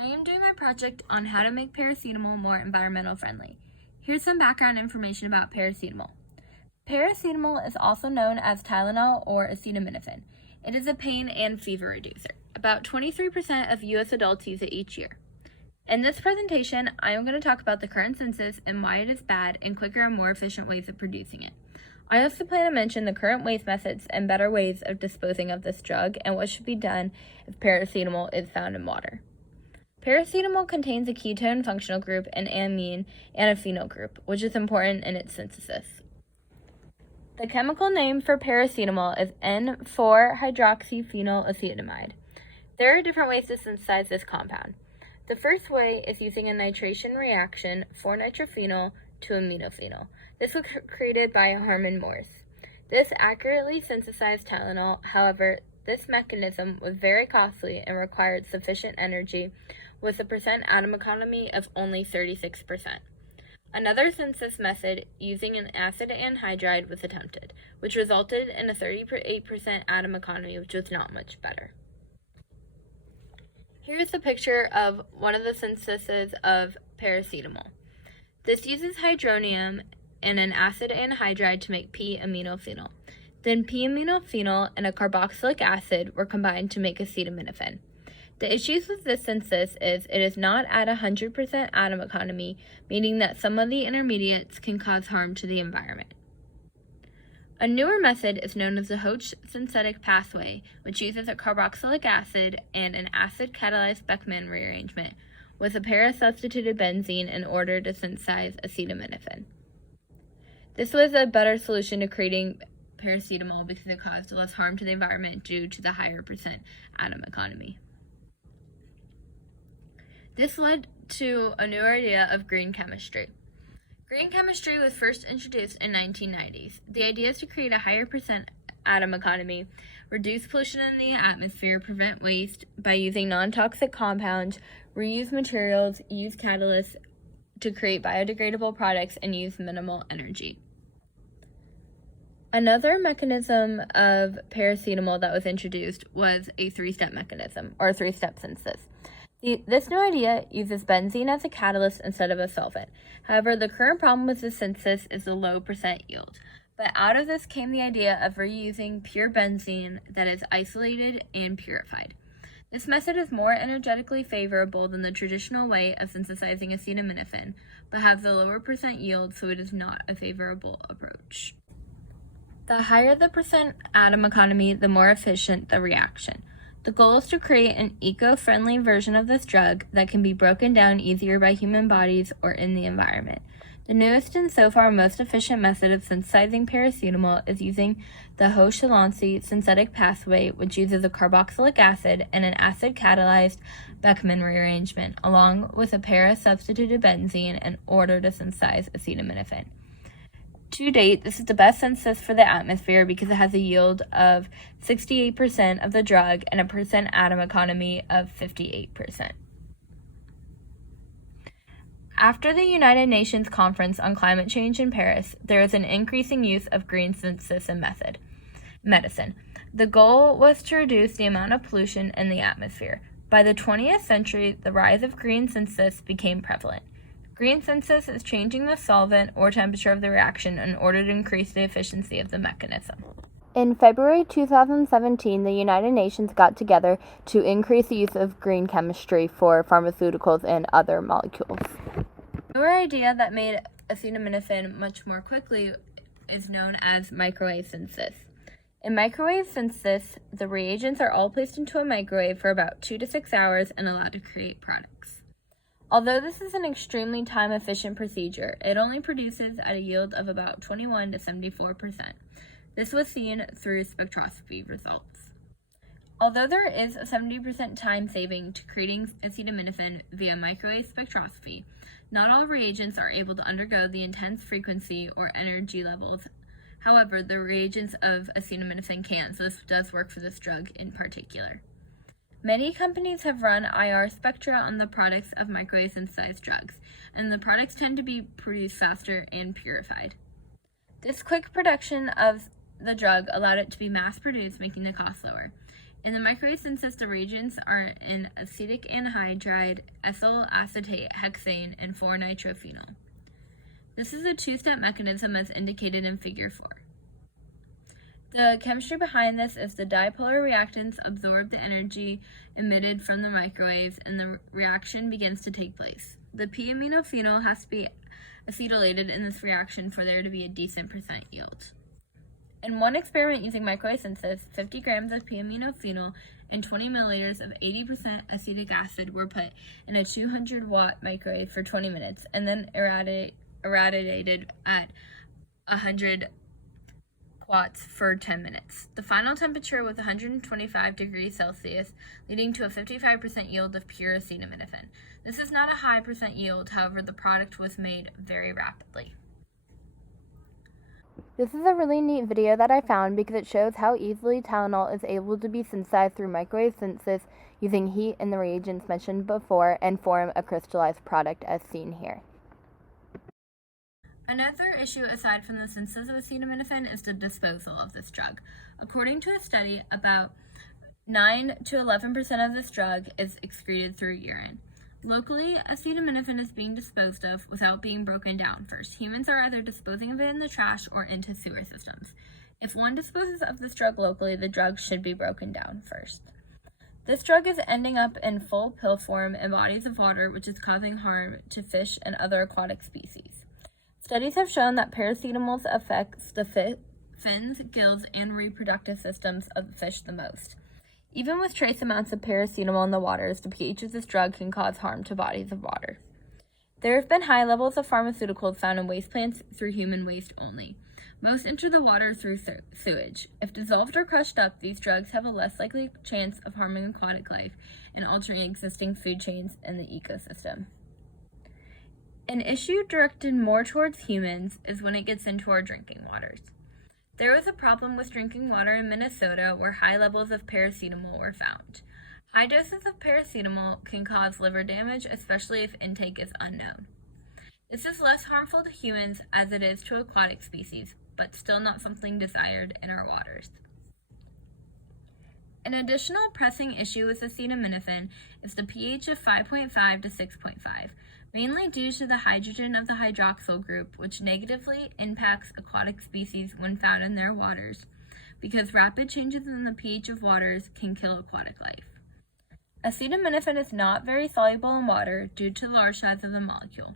I am doing my project on how to make paracetamol more environmental friendly. Here's some background information about paracetamol. Paracetamol is also known as Tylenol or acetaminophen. It is a pain and fever reducer. About 23% of U.S. adults use it each year. In this presentation, I am going to talk about the current census and why it is bad and quicker and more efficient ways of producing it. I also plan to mention the current waste methods and better ways of disposing of this drug and what should be done if paracetamol is found in water. Paracetamol contains a ketone functional group and amine and a phenyl group, which is important in its synthesis. The chemical name for paracetamol is N,4-hydroxyphenylacetamide. There are different ways to synthesize this compound. The first way is using a nitration reaction, 4-nitrophenyl to aminophenyl. This was created by Harman Morse. This accurately synthesized Tylenol. However, this mechanism was very costly and required sufficient energy, with a percent atom economy of only 36%. Another synthesis method using an acid anhydride was attempted, which resulted in a 38% atom economy, which was not much better. Here's a picture of one of the syntheses of paracetamol. This uses hydronium and an acid anhydride to make p-aminophenyl. Then p-aminophenyl and a carboxylic acid were combined to make acetaminophen. The issues with this synthesis is it is not at 100% atom economy, meaning that some of the intermediates can cause harm to the environment. A newer method is known as the Hoche synthetic pathway, which uses a carboxylic acid and an acid-catalyzed Beckmann rearrangement with a para-substituted benzene in order to synthesize acetaminophen. This was a better solution to creating paracetamol because it caused less harm to the environment due to the higher percent atom economy. This led to a new idea of green chemistry. Green chemistry was first introduced in 1990s. The idea is to create a higher percent atom economy, reduce pollution in the atmosphere, prevent waste by using non-toxic compounds, reuse materials, use catalysts to create biodegradable products, and use minimal energy. Another mechanism of paracetamol that was introduced was a three-step mechanism, or three-step synthesis. This new idea uses benzene as a catalyst instead of a solvent. However, the current problem with this synthesis is the low percent yield. But out of this came the idea of reusing pure benzene that is isolated and purified. This method is more energetically favorable than the traditional way of synthesizing acetaminophen, but has a lower percent yield, so it is not a favorable approach. The higher the percent atom economy, the more efficient the reaction. The goal is to create an eco-friendly version of this drug that can be broken down easier by human bodies or in the environment. The newest and so far most efficient method of synthesizing paracetamol is using the Hoche synthetic pathway, which uses a carboxylic acid and an acid-catalyzed Beckmann rearrangement, along with a para-substituted benzene in order to synthesize acetaminophen. To date, this is the best synthesis for the atmosphere because it has a yield of 68% of the drug and a percent atom economy of 58%. After the United Nations Conference on Climate Change in Paris, there is an increasing use of green synthesis in medicine. The goal was to reduce the amount of pollution in the atmosphere. By the 20th century, the rise of green synthesis became prevalent. Green synthesis is changing the solvent or temperature of the reaction in order to increase the efficiency of the mechanism. In February 2017, the United Nations got together to increase the use of green chemistry for pharmaceuticals and other molecules. A newer idea that made acetaminophen much more quickly is known as microwave synthesis. In microwave synthesis, the reagents are all placed into a microwave for about 2 to 6 hours and allowed to create products. Although this is an extremely time-efficient procedure, it only produces at a yield of about 21 to 74%. This was seen through spectroscopy results. Although there is a 70% time saving to creating acetaminophen via microwave spectroscopy, not all reagents are able to undergo the intense frequency or energy levels. However, the reagents of acetaminophen can, so this does work for this drug in particular. Many companies have run IR spectra on the products of microwave synthesized drugs, and the products tend to be produced faster and purified. This quick production of the drug allowed it to be mass-produced, making the cost lower. In the microwave synthesis, the reagents are an acetic anhydride, ethyl acetate, hexane, and 4-nitrophenol. This is a two-step mechanism as indicated in Figure 4. The chemistry behind this is the dipolar reactants absorb the energy emitted from the microwaves and the reaction begins to take place. The p-aminophenol has to be acetylated in this reaction for there to be a decent percent yield. In one experiment using microwave synthesis, 50 grams of p-aminophenol and 20 milliliters of 80% acetic acid were put in a 200-watt microwave for 20 minutes and then irradiated at 100 watts for 10 minutes. The final temperature was 125 degrees Celsius, leading to a 55% yield of pure acetaminophen. This is not a high percent yield, however, the product was made very rapidly. This is a really neat video that I found because it shows how easily Tylenol is able to be synthesized through microwave synthesis using heat and the reagents mentioned before and form a crystallized product as seen here. Another issue aside from the synthesis of acetaminophen is the disposal of this drug. According to a study, about 9 to 11% of this drug is excreted through urine. Locally, acetaminophen is being disposed of without being broken down first. Humans are either disposing of it in the trash or into sewer systems. If one disposes of this drug locally, the drug should be broken down first. This drug is ending up in full pill form in bodies of water, which is causing harm to fish and other aquatic species. Studies have shown that paracetamol affects the fins, gills, and reproductive systems of the fish the most. Even with trace amounts of paracetamol in the waters, the pH of this drug can cause harm to bodies of water. There have been high levels of pharmaceuticals found in waste plants through human waste only. Most enter the water through sewage. If dissolved or crushed up, these drugs have a less likely chance of harming aquatic life and altering existing food chains in the ecosystem. An issue directed more towards humans is when it gets into our drinking waters. There was a problem with drinking water in Minnesota where high levels of paracetamol were found. High doses of paracetamol can cause liver damage, especially if intake is unknown. This is less harmful to humans as it is to aquatic species, but still not something desired in our waters. An additional pressing issue with acetaminophen is the pH of 5.5 to 6.5, mainly due to the hydrogen of the hydroxyl group, which negatively impacts aquatic species when found in their waters, because rapid changes in the pH of waters can kill aquatic life. Acetaminophen is not very soluble in water due to the large size of the molecule.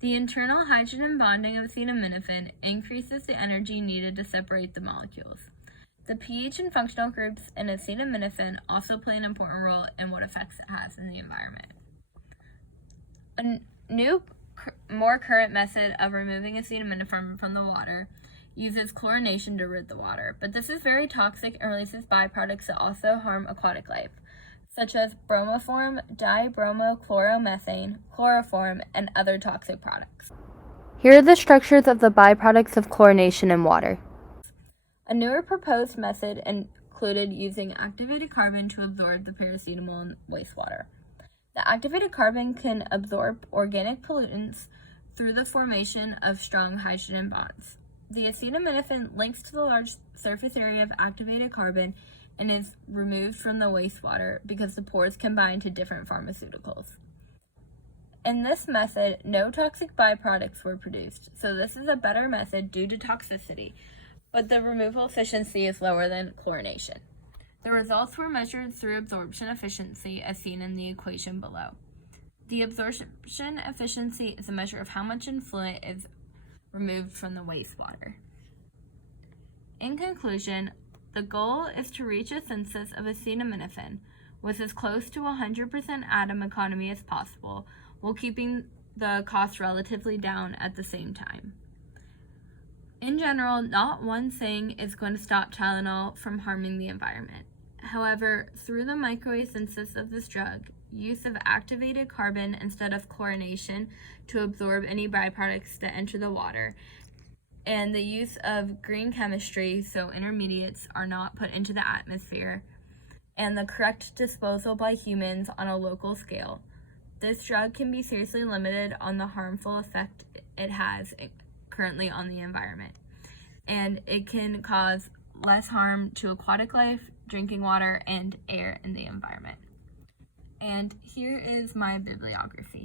The internal hydrogen bonding of acetaminophen increases the energy needed to separate the molecules. The pH and functional groups in acetaminophen also play an important role in what effects it has in the environment. A new, more current method of removing acetaminophen from the water uses chlorination to rid the water, but this is very toxic and releases byproducts that also harm aquatic life, such as bromoform, dibromochloromethane, chloroform, and other toxic products. Here are the structures of the byproducts of chlorination in water. A newer proposed method included using activated carbon to absorb the paracetamol in wastewater. The activated carbon can absorb organic pollutants through the formation of strong hydrogen bonds. The acetaminophen links to the large surface area of activated carbon and is removed from the wastewater because the pores combine to different pharmaceuticals. In this method, no toxic byproducts were produced, so this is a better method due to toxicity, but the removal efficiency is lower than chlorination. The results were measured through absorption efficiency as seen in the equation below. The absorption efficiency is a measure of how much influent is removed from the wastewater. In conclusion, the goal is to reach a synthesis of acetaminophen with as close to 100% atom economy as possible, while keeping the cost relatively down at the same time. In general, not one thing is going to stop Tylenol from harming the environment. However, through the microwave synthesis of this drug, use of activated carbon instead of chlorination to absorb any byproducts that enter the water, and the use of green chemistry so intermediates are not put into the atmosphere, and the correct disposal by humans on a local scale, this drug can be seriously limited on the harmful effect it has currently on the environment, and it can cause less harm to aquatic life drinking water, and air in the environment. And here is my bibliography.